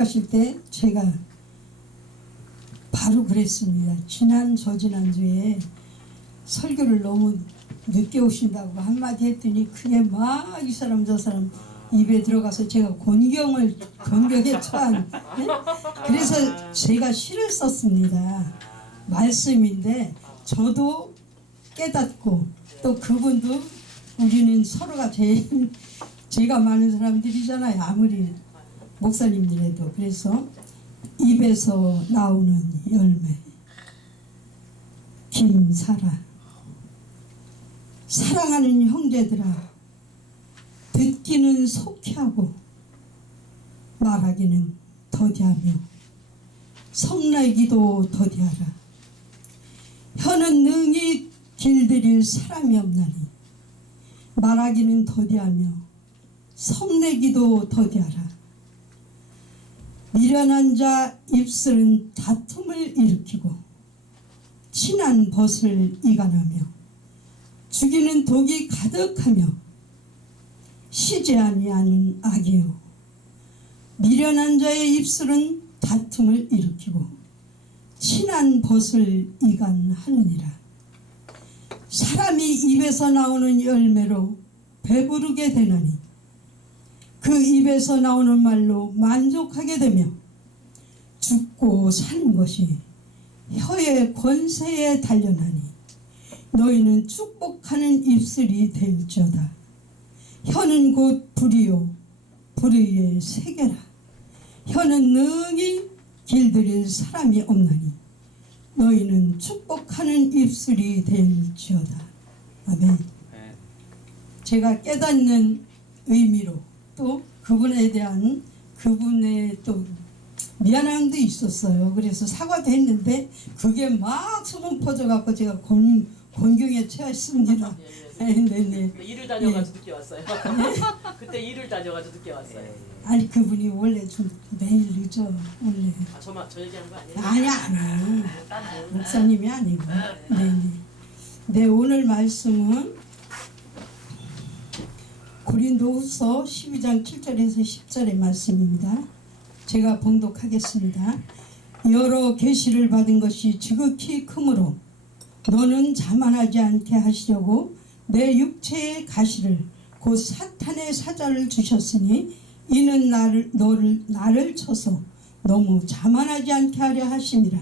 하실 때 제가 바로 그랬습니다. 저지난주에 설교를 너무 늦게 오신다고 한마디 했더니 그게 막 이 사람 저 사람 입에 들어가서 제가 곤경에 처한 그래서 제가 시를 썼습니다. 말씀인데 저도 깨닫고 또 그분도 우리는 서로가 제가 많은 사람들이잖아요. 아무리 목사님들에도. 그래서 입에서 나오는 열매 김사라. 사랑하는 형제들아, 듣기는 속히 하고 말하기는 더디하며 성내기도 더디하라. 혀는 능히 길들일 사람이 없나니 말하기는 더디하며 성내기도 더디하라. 미련한 자 입술은 다툼을 일으키고 친한 벗을 이간하며 죽이는 독이 가득하며 쉬지 아니하는 악이요. 미련한 자의 입술은 다툼을 일으키고 친한 벗을 이간하느니라. 사람이 입에서 나오는 열매로 배부르게 되나니 그 입에서 나오는 말로 만족하게 되며 죽고 사는 것이 혀의 권세에 달려나니 너희는 축복하는 입술이 될지어다. 혀는 곧 불이요 불의의 세계라. 혀는 능히 길들일 사람이 없나니 너희는 축복하는 입술이 될지어다. 아멘. 제가 깨닫는 의미로 또 그분에 대한 그분의 또 미안함도 있었어요. 그래서 사과도 했는데 그게 막 소문 퍼져갖고 제가 곤경에 처했습니다. 네네. 일을 다녀가지고 늦게 왔어요. 그때 일을 다녀가지고 늦게 왔어요. 아니 그분이 원래 좀 매일 늦어 원래. 저 얘기하는 거 아니에요? 아니 목사님이 아니고. 네네. 네, 오늘 말씀은 고린도후서 12장 7절에서 10절의 말씀입니다. 제가 봉독하겠습니다. 여러 계시를 받은 것이 지극히 크므로 너는 자만하지 않게 하시려고 내 육체의 가시를 곧 사탄의 사자를 주셨으니 이는 나를 쳐서 너무 자만하지 않게 하려 하심이라.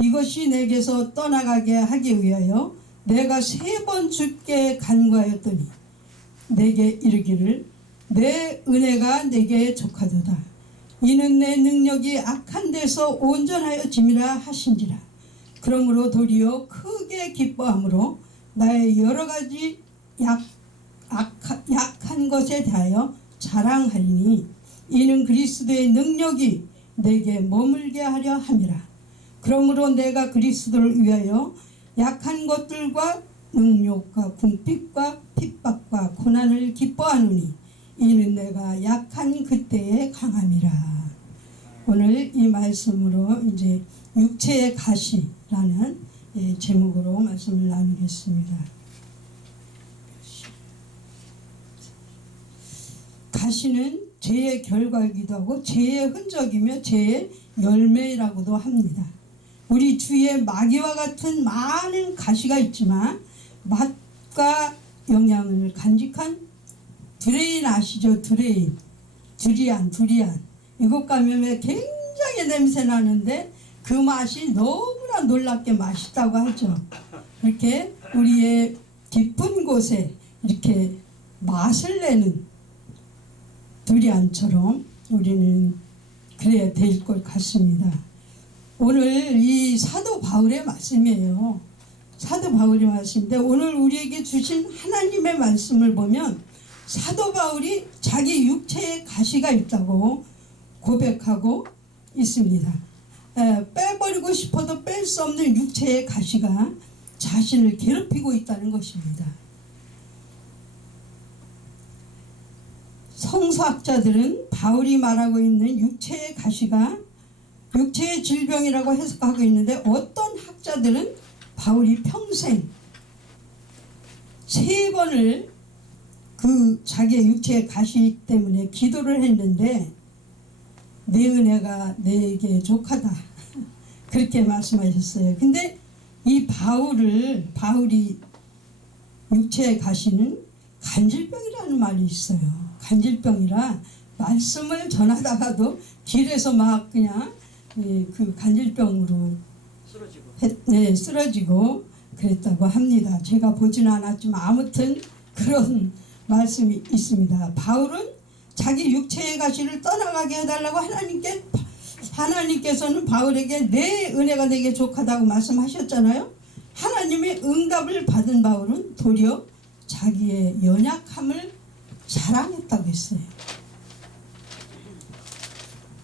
이것이 내게서 떠나가게 하기 위하여 내가 3번 주께 간구하였더니 내게 이르기를 내 은혜가 내게 족하도다. 이는 내 능력이 악한 데서 온전하여짐이라 하신지라. 그러므로 도리어 크게 기뻐함으로 나의 여러 가지 약한 것에 대하여 자랑하리니 이는 그리스도의 능력이 내게 머물게 하려 함이라. 그러므로 내가 그리스도를 위하여 약한 것들과 능욕과 궁핍과 핍박과 고난을 기뻐하노니 이는 내가 약한 그때에 강함이라. 오늘 이 말씀으로 이제 육체의 가시라는 제목으로 말씀을 나누겠습니다. 가시는 죄의 결과이기도 하고 죄의 흔적이며 죄의 열매라고도 합니다. 우리 주위에 마귀와 같은 많은 가시가 있지만 맛과 영양을 간직한 두레인 아시죠? 두리안 이것 가면 굉장히 냄새 나는데 그 맛이 너무나 놀랍게 맛있다고 하죠. 이렇게 우리의 깊은 곳에 이렇게 맛을 내는 두리안처럼 우리는 그래야 될 것 같습니다. 오늘 이 사도 바울의 말씀이에요. 사도 바울의 말씀인데 오늘 우리에게 주신 하나님의 말씀을 보면 사도 바울이 자기 육체에 가시가 있다고 고백하고 있습니다. 빼버리고 싶어도 뺄 수 없는 육체의 가시가 자신을 괴롭히고 있다는 것입니다. 성서학자들은 바울이 말하고 있는 육체의 가시가 육체의 질병이라고 해석하고 있는데 어떤 학자들은 바울이 평생 3번을 그 자기의 육체의 가시 때문에 기도를 했는데 내 은혜가 내게 족하다. 그렇게 말씀하셨어요. 근데 이 바울이 육체에 가시는 간질병이라는 말이 있어요. 간질병이라 말씀을 전하다가도 길에서 막 그냥 그 간질병으로 쓰러지고. 쓰러지고 그랬다고 합니다. 제가 보지는 않았지만 아무튼 그런 말씀이 있습니다. 바울은 자기 육체의 가시를 떠나가게 해달라고 하나님께서는 바울에게 내 은혜가 내게 족하다고 말씀하셨잖아요. 하나님의 응답을 받은 바울은 도리어 자기의 연약함을 자랑했다고 했어요.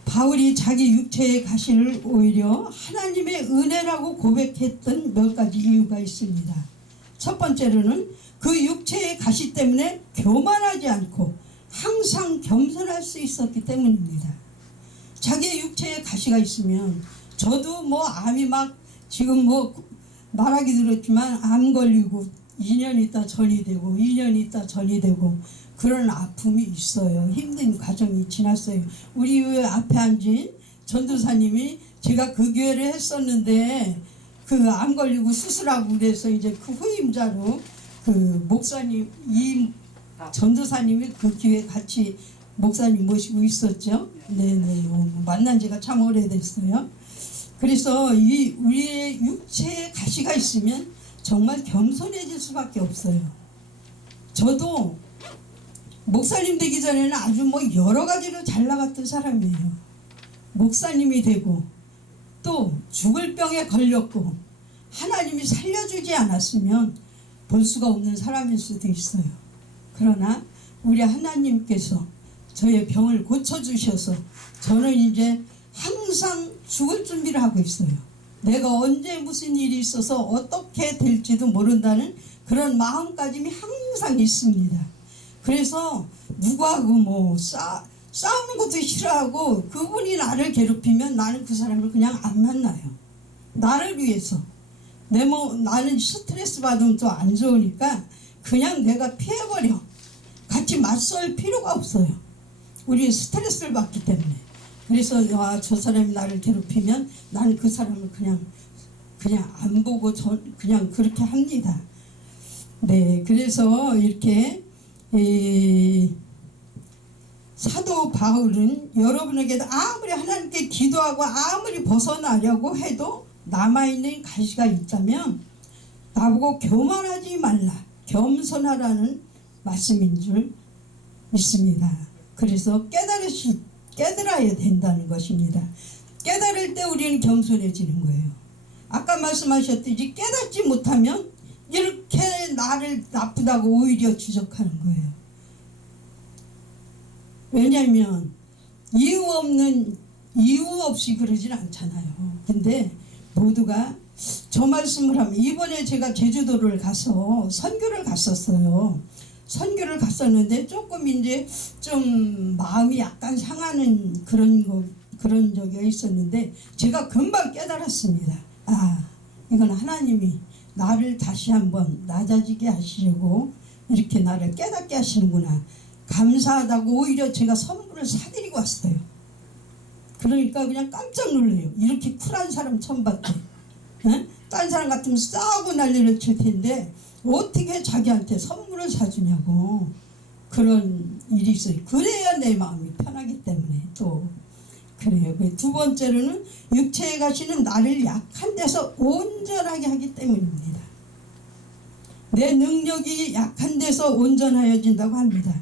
바울이 자기 육체의 가시를 오히려 하나님의 은혜라고 고백했던 몇 가지 이유가 있습니다. 첫 번째로는 그 육체의 가시 때문에 교만하지 않고 항상 겸손할 수 있었기 때문입니다. 자기의 육체에 가시가 있으면 저도 뭐 암이 막 지금 뭐 말하기 들었지만 암 걸리고 2년 있다 전이 되고 2년 있다 전이 되고 그런 아픔이 있어요. 힘든 과정이 지났어요. 우리 앞에 앉은 전도사님이 제가 그 교회를 했었는데 그 암 걸리고 수술하고 그래서 이제 그 후임자로 그 목사님 전도사님이 그 교회 같이 목사님 모시고 있었죠. 네네. 만난 지가 참 오래됐어요. 그래서 우리의 육체에 가시가 있으면 정말 겸손해질 수밖에 없어요. 저도 목사님 되기 전에는 아주 뭐 여러 가지로 잘 나갔던 사람이에요. 목사님이 되고 또 죽을 병에 걸렸고 하나님이 살려주지 않았으면 볼 수가 없는 사람일 수도 있어요. 그러나 우리 하나님께서 저의 병을 고쳐주셔서 저는 이제 항상 죽을 준비를 하고 있어요. 내가 언제 무슨 일이 있어서 어떻게 될지도 모른다는 그런 마음가짐이 항상 있습니다. 그래서 누구하고 뭐 싸우는 것도 싫어하고 그분이 나를 괴롭히면 나는 그 사람을 그냥 안 만나요. 나를 위해서. 나는 스트레스 받으면 또 안 좋으니까 그냥 내가 피해버려. 같이 맞설 필요가 없어요. 우리 스트레스를 받기 때문에. 그래서 저 사람이 나를 괴롭히면 나는 그 사람을 그냥 안 보고 그냥 그렇게 합니다. 네, 그래서 이렇게 사도 바울은 여러분에게도 아무리 하나님께 기도하고 아무리 벗어나려고 해도 남아있는 가시가 있다면 나보고 교만하지 말라, 겸손하라는 말씀인 줄 믿습니다. 그래서 깨달아야 된다는 것입니다. 깨달을 때 우리는 겸손해지는 거예요. 아까 말씀하셨듯이 깨닫지 못하면 이렇게 나를 나쁘다고 오히려 지적하는 거예요. 왜냐하면 이유 없이 그러진 않잖아요. 근데 모두가 저 말씀을 하면 이번에 제가 제주도를 가서 선교를 갔었어요. 선교를 갔었는데 조금 이제 좀 마음이 약간 상하는 그런 적이 있었는데 제가 금방 깨달았습니다. 이건 하나님이 나를 다시 한번 낮아지게 하시려고 이렇게 나를 깨닫게 하시는구나. 감사하다고 오히려 제가 선물을 사드리고 왔어요. 그러니까 그냥 깜짝 놀래요. 이렇게 쿨한 사람 처음 봤대. 딴 사람 같으면 싸우고 난리를 칠 텐데 어떻게 자기한테 선물을 사주냐고. 그런 일이 있어요. 그래야 내 마음이 편하기 때문에 또 그래요. 두 번째로는 육체에 가시는 나를 약한 데서 온전하게 하기 때문입니다. 내 능력이 약한 데서 온전하여진다고 합니다.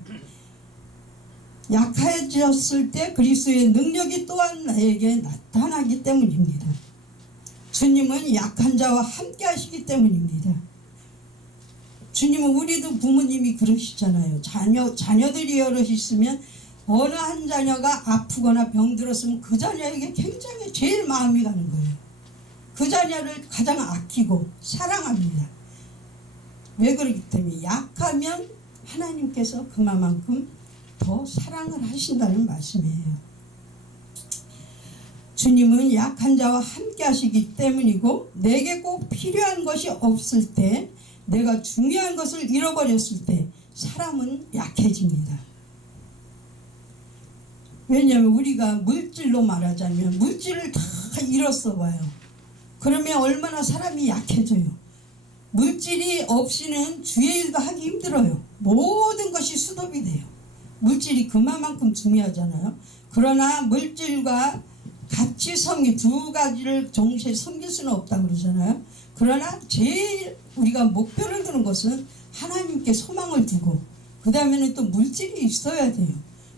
약해졌을 때 그리스도의 능력이 또한 나에게 나타나기 때문입니다. 주님은 약한 자와 함께 하시기 때문입니다. 주님은 우리도 부모님이 그러시잖아요. 자녀들이 여럿 있으면 어느 한 자녀가 아프거나 병들었으면 그 자녀에게 굉장히 제일 마음이 가는 거예요. 그 자녀를 가장 아끼고 사랑합니다. 왜 그렇기 때문에 약하면 하나님께서 그만큼 더 사랑을 하신다는 말씀이에요. 주님은 약한 자와 함께 하시기 때문이고 내게 꼭 필요한 것이 없을 때 내가 중요한 것을 잃어버렸을 때 사람은 약해집니다. 왜냐하면 우리가 물질로 말하자면 물질을 다 잃었어 봐요. 그러면 얼마나 사람이 약해져요. 물질이 없이는 주의 일도 하기 힘들어요. 모든 것이 수dob이 돼요. 물질이 그만큼 중요하잖아요. 그러나 물질과 같이 섬기 두 가지를 동시에 섬길 수는 없다고 그러잖아요. 그러나 제일 우리가 목표를 두는 것은 하나님께 소망을 두고 그 다음에는 또 물질이 있어야 돼요.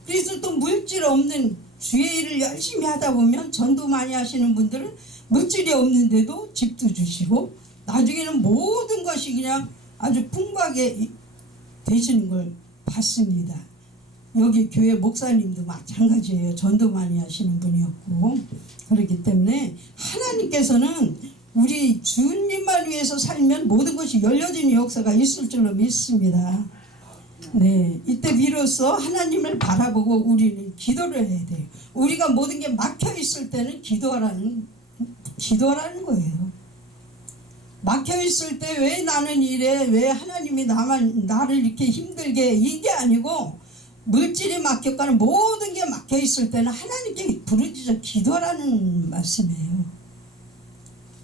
그래서 또 물질 없는 주의 일을 열심히 하다 보면 전도 많이 하시는 분들은 물질이 없는데도 집도 주시고 나중에는 모든 것이 그냥 아주 풍부하게 되시는 걸 봤습니다. 여기 교회 목사님도 마찬가지예요. 전도 많이 하시는 분이었고 그렇기 때문에 하나님께서는 우리 주님만 위해서 살면 모든 것이 열려지는 역사가 있을 줄로 믿습니다. 네, 이때 비로소 하나님을 바라보고 우리는 기도를 해야 돼요. 우리가 모든 게 막혀 있을 때는 기도하라는 거예요. 막혀 있을 때 왜 나는 이래, 왜 하나님이 나를 이렇게 힘들게, 이게 아니고 물질이 막혔거나 모든 게 막혀 있을 때는 하나님께 부르짖어 기도하라는 말씀이에요.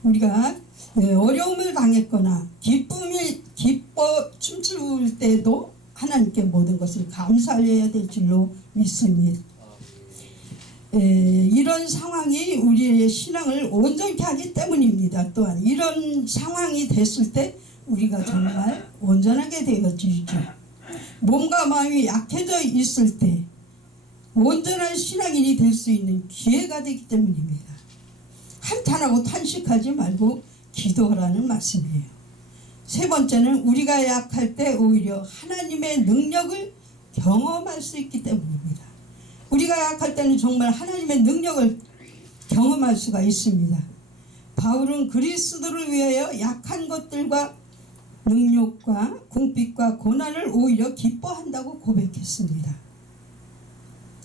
우리가 어려움을 당했거나 기뻐 춤출 때도 하나님께 모든 것을 감사해야 될 줄로 믿습니다. 이런 상황이 우리의 신앙을 온전케 하기 때문입니다. 또한 이런 상황이 됐을 때 우리가 정말 온전하게 되어지죠. 몸과 마음이 약해져 있을 때 온전한 신앙인이 될 수 있는 기회가 되기 때문입니다. 한탄하고 탄식하지 말고 기도하라는 말씀이에요. 세 번째는 우리가 약할 때 오히려 하나님의 능력을 경험할 수 있기 때문입니다. 우리가 약할 때는 정말 하나님의 능력을 경험할 수가 있습니다. 바울은 그리스도를 위하여 약한 것들과 능욕과 궁핍과 고난을 오히려 기뻐한다고 고백했습니다.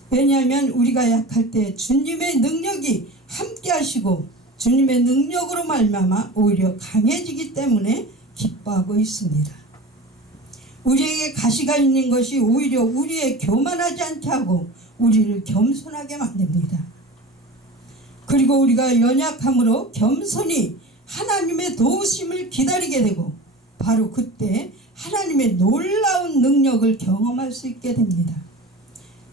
왜냐하면 우리가 약할 때 주님의 능력이 함께 하시고 주님의 능력으로 말미암아 오히려 강해지기 때문에 기뻐하고 있습니다. 우리에게 가시가 있는 것이 오히려 우리의 교만하지 않게 하고 우리를 겸손하게 만듭니다. 그리고 우리가 연약함으로 겸손히 하나님의 도우심을 기다리게 되고 바로 그때 하나님의 놀라운 능력을 경험할 수 있게 됩니다.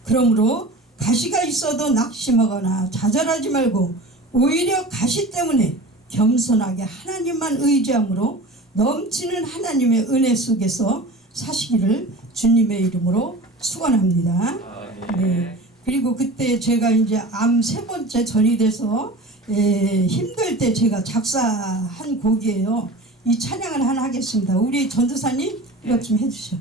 그러므로 가시가 있어도 낙심하거나 좌절하지 말고 오히려 가시 때문에 겸손하게 하나님만 의지함으로 넘치는 하나님의 은혜 속에서 사시기를 주님의 이름으로 축원합니다. 네. 그리고 그때 제가 이제 암 3번째 전이 돼서 힘들 때 제가 작사한 곡이에요. 이 찬양을 하나 하겠습니다. 우리 전도사님 이것 좀 해주셔.